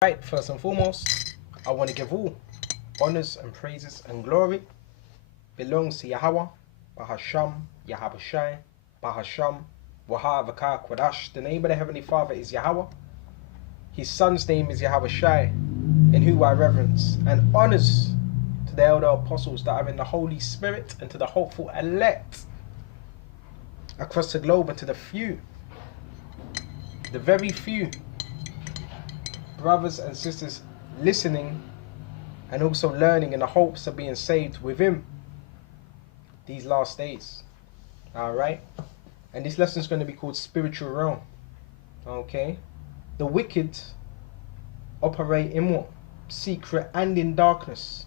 Right, first and foremost, I want to give all honors and praises and glory belongs to Yahawah Wa Yahawashi, Bahasham, Waha Kwadash. The name of the Heavenly Father is Yahawah. His son's name is Yahawashi, in who I reverence, and honors to the elder apostles that are in the Holy Spirit, and to the hopeful elect across the globe, and to the few, the very few brothers and sisters listening and also learning in the hopes of being saved with him these last days. Alright? And this lesson is going to be called Spiritual Realm. Okay? The wicked operate in what? Secret and in darkness.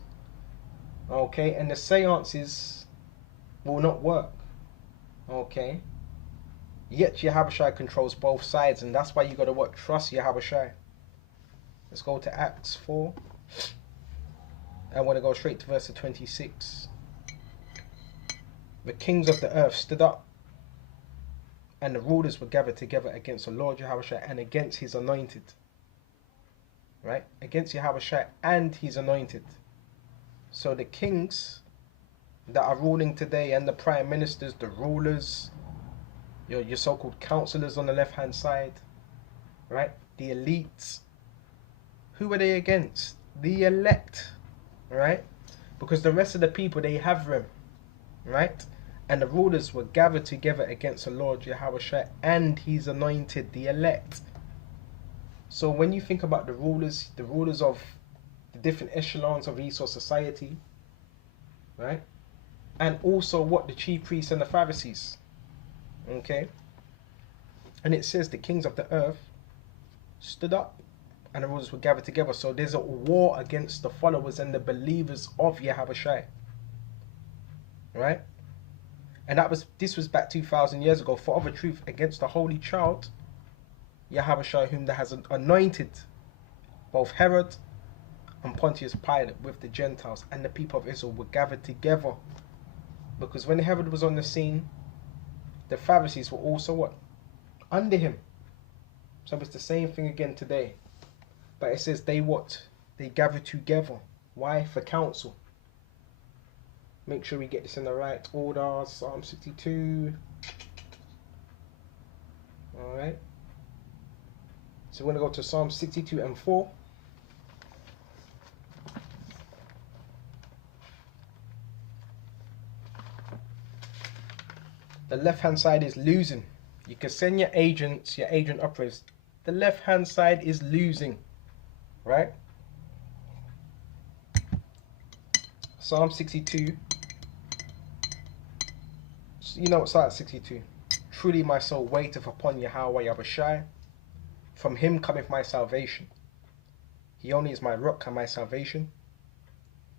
Okay? And the seances will not work. Okay? Yet Yahawashi controls both sides, and that's why you got to what? Trust Yahawashi. Let's go to Acts 4. I want to go straight to verse 26. The kings of the earth stood up, and the rulers were gathered together against the Lord Yahawashi and against his anointed. Right? Against Yahawashi and his anointed. So the kings that are ruling today, and the prime ministers, the rulers, your so-called counselors on the left-hand side, right? The elites. Who are they against? The elect, right? Because the rest of the people, they have them, right? And the rulers were gathered together against the Lord Yahawashi and his anointed, the elect. So when you think about the rulers of the different echelons of resource society, right? And also what? The chief priests and the Pharisees, okay? And it says the kings of the earth stood up, and the rulers were gathered together. So there's a war against the followers and the believers of Yahawashi. Right? And this was back 2,000 years ago. For of a truth, against the holy child, Yahawashi, whom that has anointed, both Herod and Pontius Pilate with the Gentiles and the people of Israel were gathered together. Because when Herod was on the scene, the Pharisees were also what? Under him. So it's the same thing again today. But it says they what? They gather together. Why? For counsel. Make sure we get this in the right order. Psalm 62. Alright. So we're going to go to Psalm 62 and 4. The left hand side is losing. You can send your agent operators. The left hand side is losing. Right? Psalm 62. You know what Psalm 62? Truly my soul waiteth upon Yahawah Wa Yahawashi. From him cometh my salvation. He only is my rock and my salvation.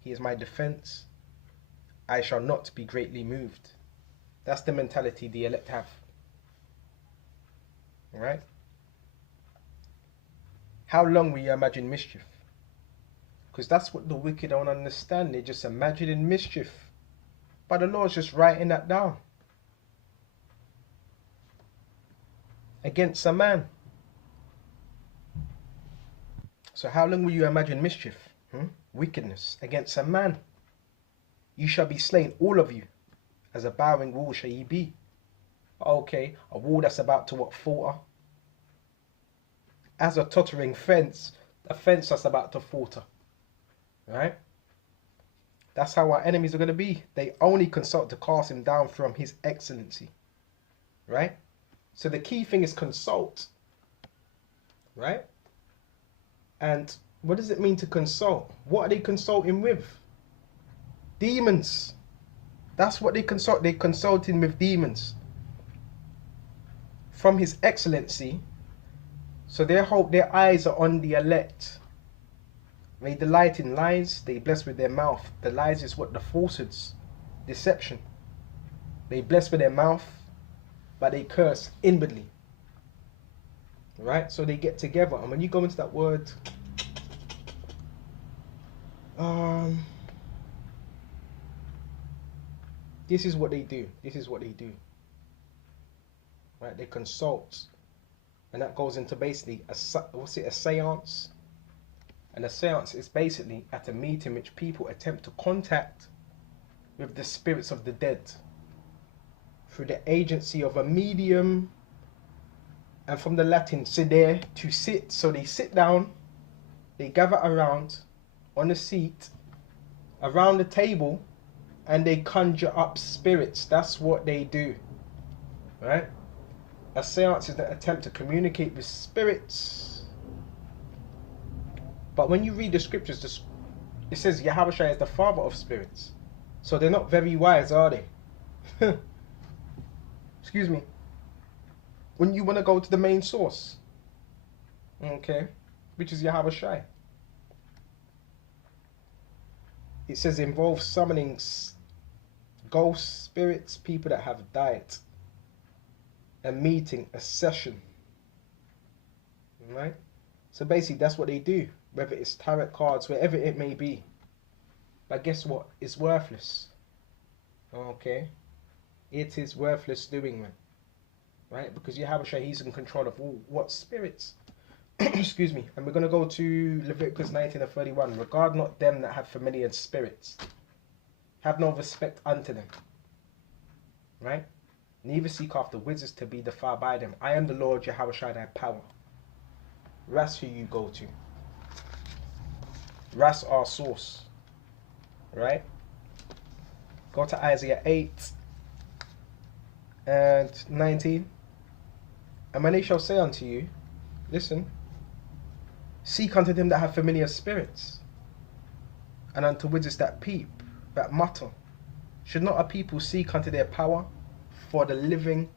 He is my defense. I shall not be greatly moved. That's the mentality the elect have. Alright? How long will you imagine mischief? Because that's what the wicked don't understand. They're just imagining mischief. But the Lord's just writing that down. Against a man. So how long will you imagine mischief? Wickedness against a man. You shall be slain, all of you. As a bowing wall shall ye be. Okay, a wall that's about to what? Falter. As a tottering fence, a fence that's about to falter. Right? That's how our enemies are going to be. They only consult to cast him down from his excellency. Right? So the key thing is consult. Right? And what does it mean to consult? What are they consulting with? Demons. That's what they consult. They're consulting with demons. From his excellency. So their eyes are on the elect. They delight in lies. They bless with their mouth. The lies is what? The falsehoods. Deception. They bless with their mouth, but they curse inwardly. Right? So they get together. And when you go into that word, this is what they do. This is what they do. Right? They consult. And that goes into basically a seance, And a seance is basically at a meeting which people attempt to contact with the spirits of the dead through the agency of a medium, and from the Latin sedere, to sit. So they sit down, they gather around on a seat around the table, and they conjure up spirits. That's what they do, right? A seance is an attempt to communicate with spirits. But when you read the scriptures, it says Yahawashi is the father of spirits. So they're not very wise, are they? Excuse me. When you want to go to the main source, okay, which is Yahawashi. It says it involves summoning ghosts, spirits, people that have died. A meeting, a session. Right? So basically that's what they do. Whether it's tarot cards, wherever it may be. But guess what? It's worthless. Okay? It is worthless doing that. Right? Because Yahawashi, he's in control of all what spirits. Excuse me. And we're going to go to Leviticus 19:31. Regard not them that have familiar spirits. Have no respect unto them. Right? Neither seek after wizards to be defiled by them. I am the Lord Yahawashi, thy power. That's who you go to. That's our source. Right? Go to Isaiah 8:19. And when they shall say unto you, listen, seek unto them that have familiar spirits, and unto wizards that peep, that mutter. Should not a people seek unto their power for the living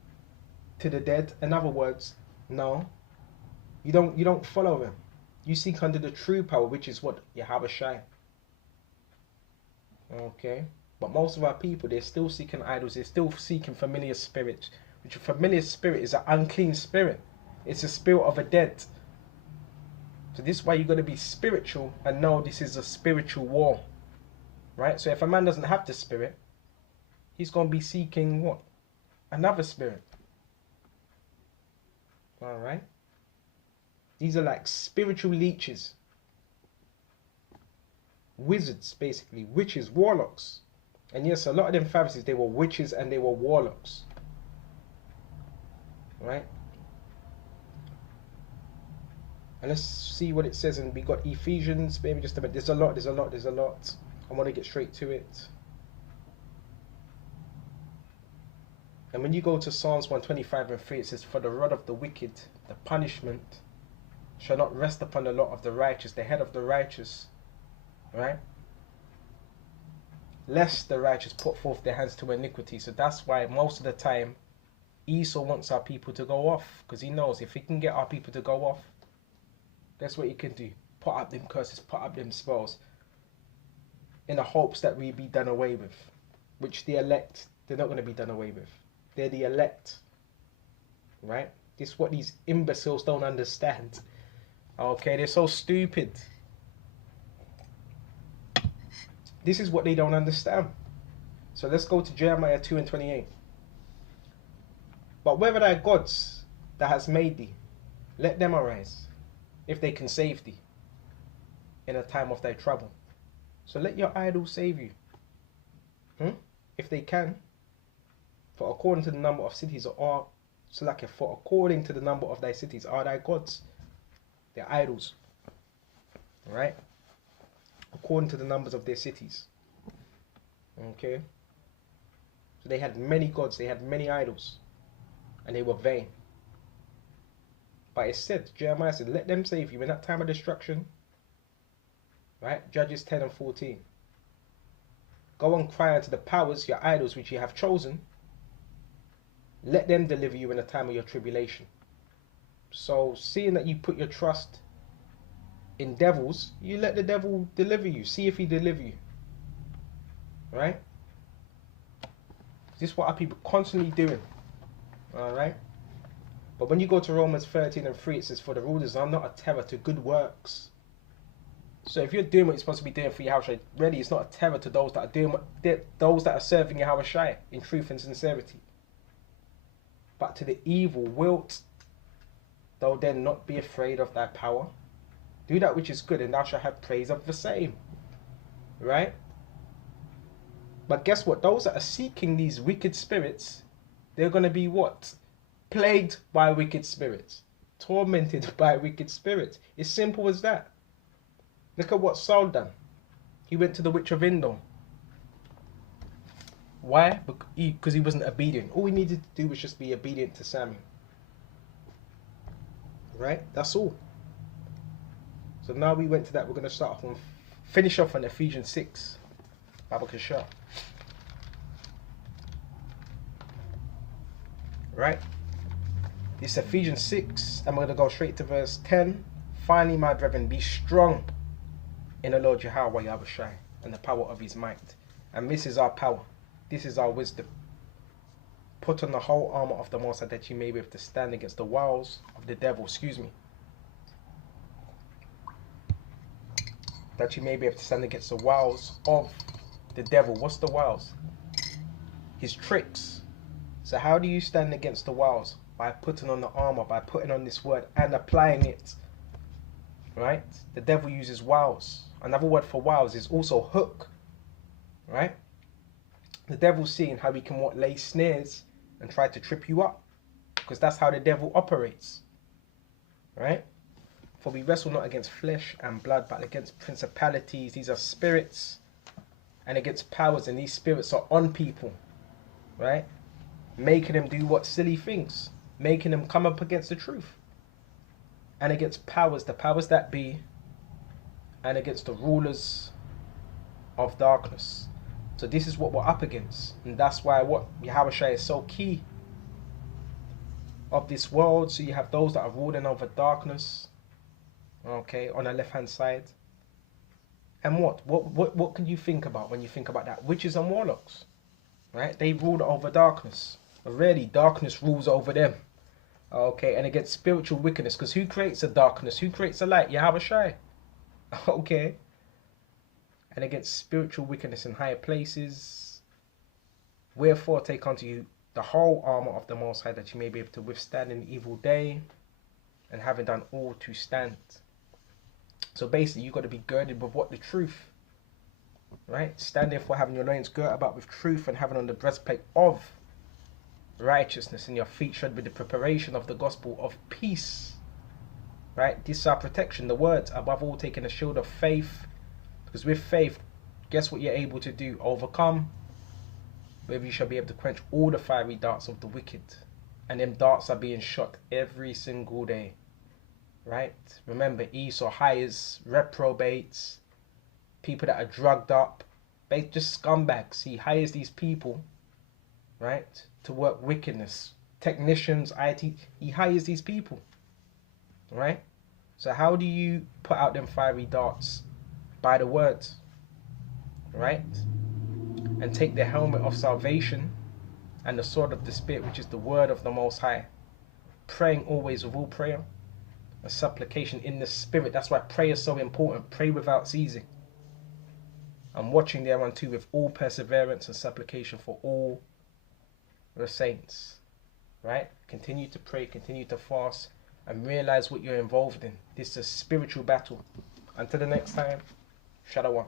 to the dead? In other words, no. You don't follow them. You seek unto the true power, which is what? Yahawashi. Okay. But most of our people, they're still seeking idols. They're still seeking familiar spirits. Which a familiar spirit is an unclean spirit. It's a spirit of a dead. So this is why you got to be spiritual and know this is a spiritual war. Right? So if a man doesn't have the spirit, he's going to be seeking what? Another spirit. Alright? These are like spiritual leeches. Wizards, basically. Witches, warlocks. And yes, a lot of them Pharisees, they were witches and they were warlocks. Right? And let's see what it says. And we got Ephesians, maybe just a bit. There's a lot. I want to get straight to it. And when you go to Psalms 125:3, it says, for the rod of the wicked, the punishment, shall not rest upon the lot of the righteous, the head of the righteous. Right? Lest the righteous put forth their hands to iniquity. So that's why most of the time Esau wants our people to go off, because he knows if he can get our people to go off, that's what he can do. Put up them curses, put up them spells, in the hopes that we be done away with. Which the elect, they're not going to be done away with. They're the elect. Right? This is what these imbeciles don't understand. Okay, they're so stupid. This is what they don't understand. So let's go to Jeremiah 2:28. But whether thy gods that has made thee, let them arise, if they can save thee in a time of thy trouble. So let your idols save you. If they can. For according to the number of cities are, for according to the number of thy cities are thy gods. They're idols. Alright? According to the numbers of their cities. Okay? So they had many gods, they had many idols. And they were vain. But it said, Jeremiah said, let them save you in that time of destruction. Right? Judges 10:14. Go and cry unto the powers, your idols which you have chosen. Let them deliver you in the time of your tribulation. So, seeing that you put your trust in devils, you let the devil deliver you. See if he deliver you. Right? This is what our people constantly doing. Alright? But when you go to Romans 13:3, it says, for the rulers are not a terror to good works. So if you're doing what you're supposed to be doing for Yahawashi, really it's not a terror to those that are doing those that are serving Yahawashi in truth and sincerity. But to the evil wilt thou then not be afraid of thy power. Do that which is good, and thou shalt have praise of the same. Right? But guess what? Those that are seeking these wicked spirits, they're going to be what? Plagued by wicked spirits. Tormented by wicked spirits. It's simple as that. Look at what Saul done. He went to the witch of Endor. Why? Because he wasn't obedient. All he needed to do was just be obedient to Samuel. Right? That's all. So now we went to that. We're going to start off and finish off on Ephesians 6. Baba Kasha. Right? It's Ephesians 6. And we're going to go straight to verse 10. Finally, my brethren, be strong in the Lord Yahawah Wa Yahawashi and the power of his might. And this is our power. This is our wisdom. Put on the whole armor of the Most High, that you may be able to stand against the wiles of the devil. That you may be able to stand against the wiles of the devil. What's the wiles? His tricks. So how do you stand against the wiles? By putting on the armor, by putting on this word and applying it. Right? The devil uses wiles. Another word for wiles is also hook. Right? The devil's seeing how he can lay snares and try to trip you up. Because that's how the devil operates. Right? For we wrestle not against flesh and blood, but against principalities. These are spirits. And against powers. And these spirits are on people. Right? Making them do what? Silly things. Making them come up against the truth. And against powers. The powers that be. And against the rulers of darkness. So this is what we're up against. And that's why what Yahawashi is so key of this world. So you have those that are ruling over darkness. Okay, on the left hand side. And what can you think about when you think about that? Witches and warlocks. Right? They rule over darkness. But really, darkness rules over them. Okay, and against spiritual wickedness. Because who creates the darkness? Who creates the light? Yahawashi. Okay. And against spiritual wickedness in higher places. Wherefore take unto you the whole armor of the Most High, that you may be able to withstand in the evil day, and having done all to stand. So basically, you've got to be girded with what? The truth. Right? Stand therefore having your loins girt about with truth, and having on the breastplate of righteousness, and your feet shod with the preparation of the gospel of peace. Right? This is our protection. The words, above all, taking a shield of faith. Because with faith, guess what you're able to do? Overcome. Whether you shall be able to quench all the fiery darts of the wicked. And them darts are being shot every single day. Right? Remember, Esau hires reprobates, people that are drugged up, just scumbags. He hires these people, right, to work wickedness. Technicians, IT, he hires these people. Right? So how do you put out them fiery darts? By the words, right? And take the helmet of salvation and the sword of the Spirit, which is the word of the Most High. Praying always with all prayer and supplication in the Spirit. That's why prayer is so important. Pray without ceasing. And watching thereunto with all perseverance and supplication for all the saints. Right? Continue to pray, continue to fast, and realize what you're involved in. This is a spiritual battle. Until the next time. Yahawah.